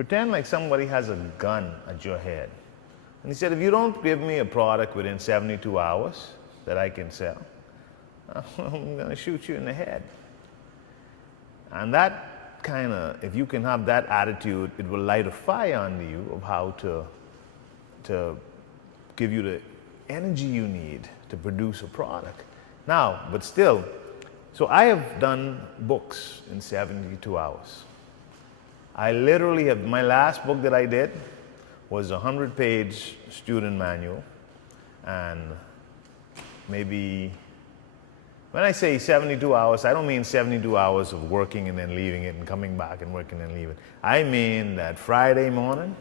Pretend like somebody has a gun at your head. And he said, if you don't give me a product within 72 hours that I can sell, I'm going to shoot you in the head. And that kind of, if you can have that attitude, it will light a fire under you of how to give you the energy you need to produce a product. Now, but still, so I have done books in 72 hours. I literally have, my last book that I did was a 100-page student manual, and maybe, when I say 72 hours, I don't mean 72 hours of working and then leaving it and coming back and working and leaving. I mean that Friday morning,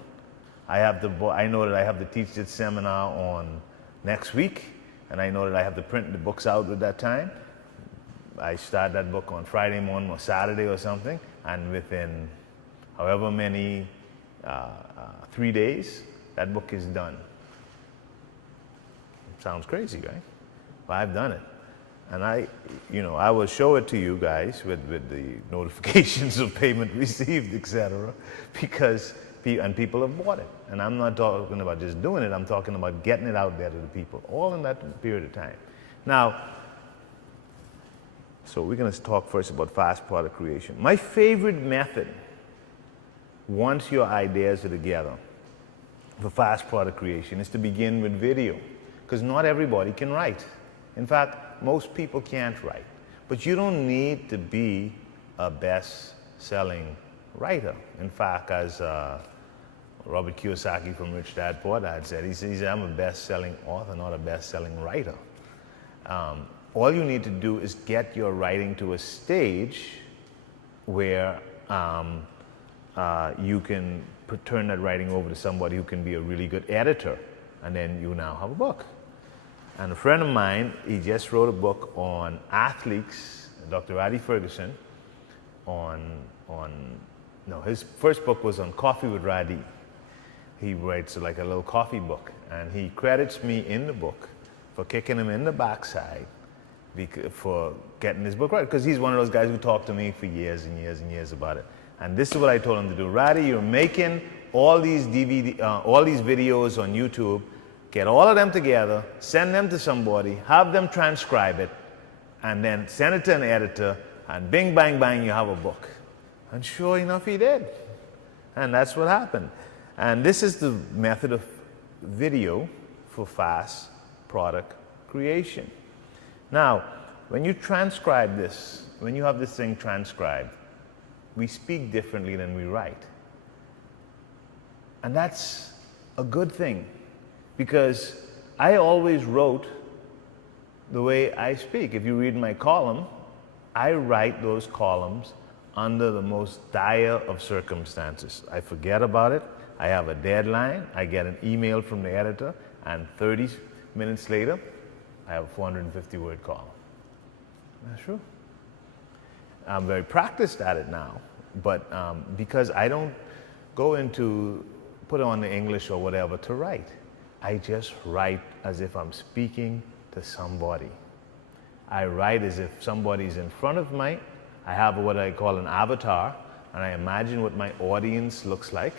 I know that I have to teach this seminar on next week, and I know that I have to print the books out at that time. I start that book on Friday morning or Saturday or something, and within however many 3 days, that book is done. Sounds crazy, right? But I've done it. And I will show it to you guys with the notifications of payment received, etc. Because people have bought it. And I'm not talking about just doing it, I'm talking about getting it out there to the people, all in that period of time. Now, so we're going to talk first about fast product creation. My favorite method, once your ideas are together for fast product creation, is to begin with video. Because not everybody can write. In fact, most people can't write. But you don't need to be a best-selling writer. In fact, as Robert Kiyosaki from Rich Dad Poor Dad said, he says, I'm a best-selling author, not a best-selling writer. All you need to do is get your writing to a stage where you can turn that writing over to somebody who can be a really good editor, and then you now have a book. And a friend of mine, he just wrote a book on athletes, Dr. Roddy Ferguson, his first book was on coffee with Roddy. He writes like a little coffee book, and he credits me in the book for kicking him in the backside for getting his book right, because he's one of those guys who talked to me for years and years and years about it. And this is what I told him to do. Roddy, you're making all these videos on YouTube. Get all of them together, send them to somebody, have them transcribe it, and then send it to an editor, and bing, bang, bang, you have a book. And sure enough, he did. And that's what happened. And this is the method of video for fast product creation. Now, when you transcribe this, when you have this thing transcribed, we speak differently than we write. And that's a good thing. Because I always wrote the way I speak. If you read my column, I write those columns under the most dire of circumstances. I forget about it, I have a deadline, I get an email from the editor, and 30 minutes later, I have a 450-word column. That's true. I'm very practiced at it now, but because I don't go into, put on the English or whatever to write. I just write as if I'm speaking to somebody. I write as if somebody's in front of me. I have what I call an avatar, and I imagine what my audience looks like,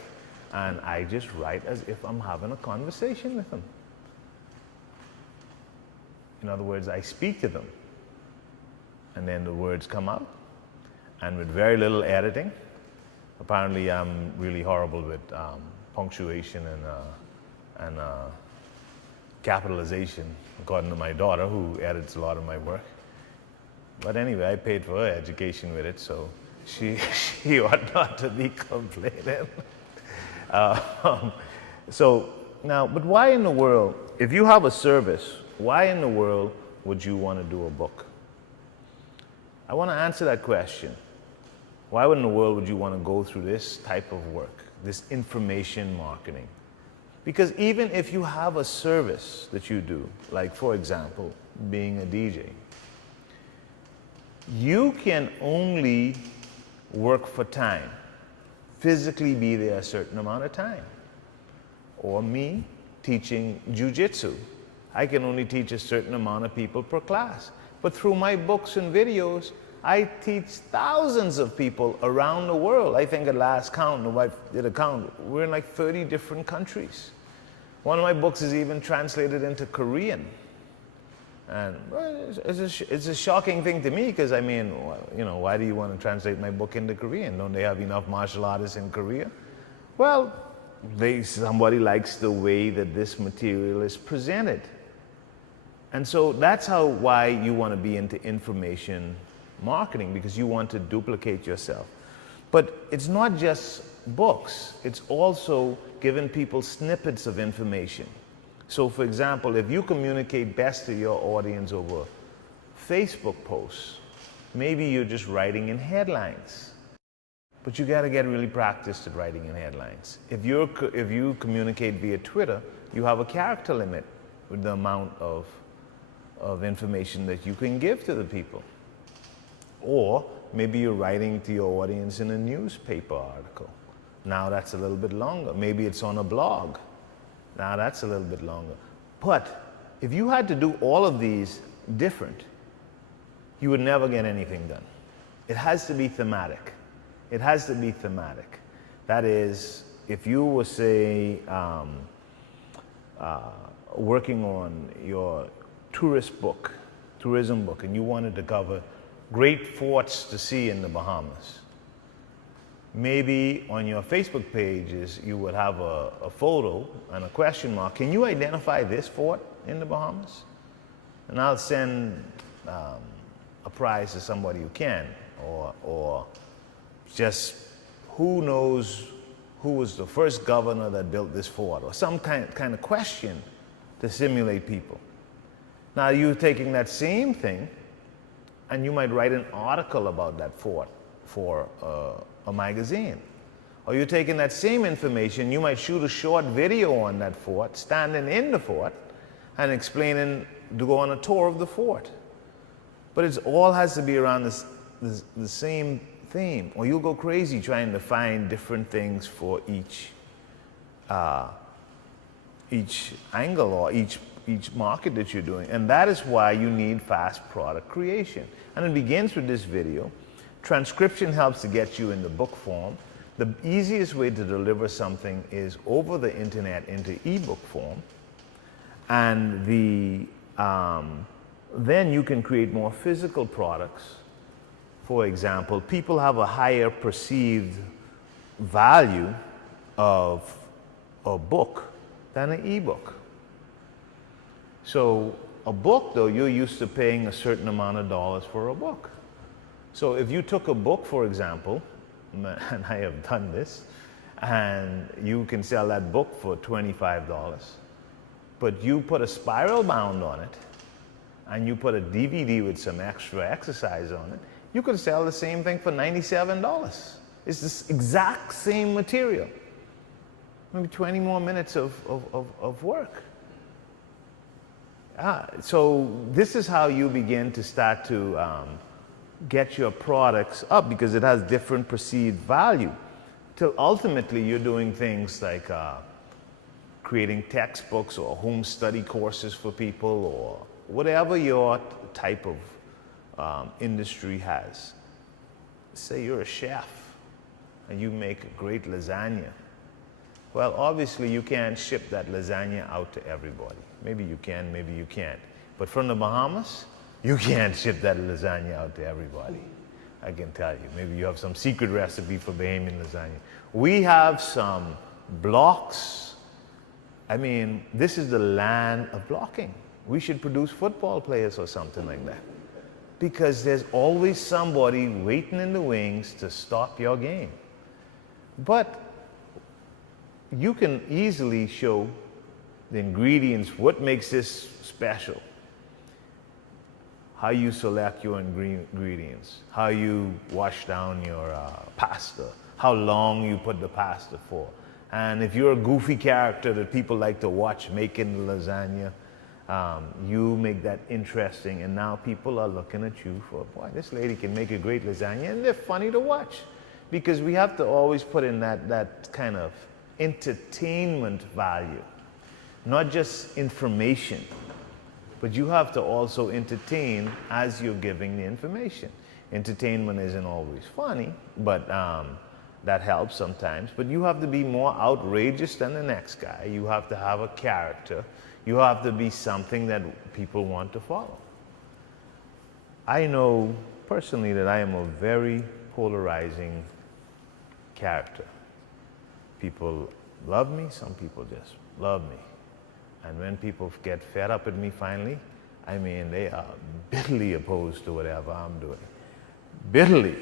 and I just write as if I'm having a conversation with them. In other words, I speak to them, and then the words come out, and with very little editing. Apparently, I'm really horrible with punctuation and capitalization, according to my daughter, who edits a lot of my work. But anyway, I paid for her education with it, so she ought not to be complaining. So now, but why in the world, if you have a service, why in the world would you want to do a book? I want to answer that question. Why in the world would you want to go through this type of work, this information marketing? Because even if you have a service that you do, like for example, being a DJ, you can only work for time, physically be there a certain amount of time. Or me teaching jiu-jitsu, I can only teach a certain amount of people per class. But through my books and videos, I teach thousands of people around the world. I think at last count, the wife did a count, we're in like 30 different countries. One of my books is even translated into Korean. And well, it's a shocking thing to me because, I mean, you know, why do you want to translate my book into Korean? Don't they have enough martial artists in Korea? Well, somebody likes the way that this material is presented. And so that's why you want to be into information marketing, because you want to duplicate yourself. But it's not just books, it's also giving people snippets of information. So for example, if you communicate best to your audience over Facebook posts, maybe you're just writing in headlines. But you got to get really practiced at writing in headlines. If you communicate via Twitter, you have a character limit with the amount of information that you can give to the people. Or maybe you're writing to your audience in a newspaper article. Now that's a little bit longer. Maybe it's on a blog. Now that's a little bit longer. But if you had to do all of these different, you would never get anything done. It has to be thematic. It has to be thematic. That is, if you were, say, working on your tourism book, and you wanted to cover great forts to see in the Bahamas, maybe on your Facebook pages you would have a photo and a question mark. Can you identify this fort in the Bahamas? And I'll send a prize to somebody who can, or just who knows who was the first governor that built this fort, or some kind of question to simulate people. Now you're taking that same thing and you might write an article about that fort for a magazine. Or you're taking that same information, you might shoot a short video on that fort, standing in the fort, and explaining, to go on a tour of the fort. But it all has to be around the same theme, or you'll go crazy trying to find different things for each angle or each market that you're doing. And that is why you need fast product creation. And it begins with this video. Transcription helps to get you in the book form. The easiest way to deliver something is over the internet into ebook form. And then you can create more physical products. For example, people have a higher perceived value of a book than an ebook. So a book, though, you're used to paying a certain amount of dollars for a book. So if you took a book, for example, and I have done this, and you can sell that book for $25, but you put a spiral bound on it, and you put a DVD with some extra exercise on it, you could sell the same thing for $97. It's this exact same material. Maybe 20 more minutes of work. So this is how you begin to start to get your products up, because it has different perceived value. Till ultimately you're doing things like creating textbooks or home study courses for people, or whatever your type of industry has. Say you're a chef and you make a great lasagna. Well, obviously you can't ship that lasagna out to everybody. Maybe you can, maybe you can't. But from the Bahamas, you can't ship that lasagna out to everybody. I can tell you. Maybe you have some secret recipe for Bahamian lasagna. We have some blocks. I mean, this is the land of blocking. We should produce football players or something like that, because there's always somebody waiting in the wings to stop your game. But you can easily show the ingredients, what makes this special, how you select your ingredients, how you wash down your pasta, how long you put the pasta for. And if you're a goofy character that people like to watch making the lasagna, you make that interesting, and now people are looking at you for, boy, this lady can make a great lasagna, and they're funny to watch. Because we have to always put in that kind of entertainment value, not just information, but you have to also entertain as you're giving the information. Entertainment isn't always funny, but that helps sometimes. But you have to be more outrageous than the next guy. You have to have a character. You have to be something that people want to follow. I know personally that I am a very polarizing character. People love me, some people just love me. And when people get fed up with me finally, I mean, they are bitterly opposed to whatever I'm doing. Bitterly.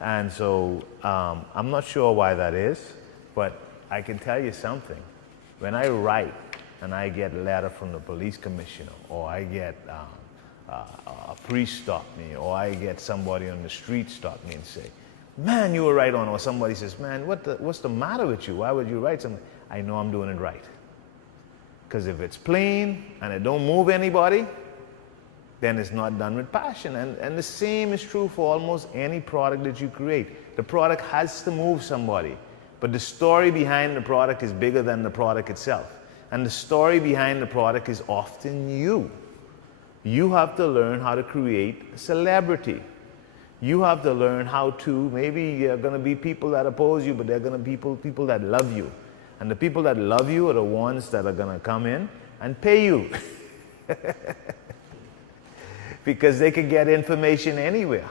And so I'm not sure why that is, but I can tell you something. When I write and I get a letter from the police commissioner, or I get a priest stop me, or I get somebody on the street stop me and say, man, you were right on, or somebody says, man, what's the matter with you? Why would you write something? I know I'm doing it right. Because if it's plain and it don't move anybody, then it's not done with passion. And the same is true for almost any product that you create. The product has to move somebody, but the story behind the product is bigger than the product itself. And the story behind the product is often you. You have to learn how to create celebrity. You have to learn how to, maybe there are going to be people that oppose you, but there are going to be people that love you. And the people that love you are the ones that are going to come in and pay you. Because they can get information anywhere.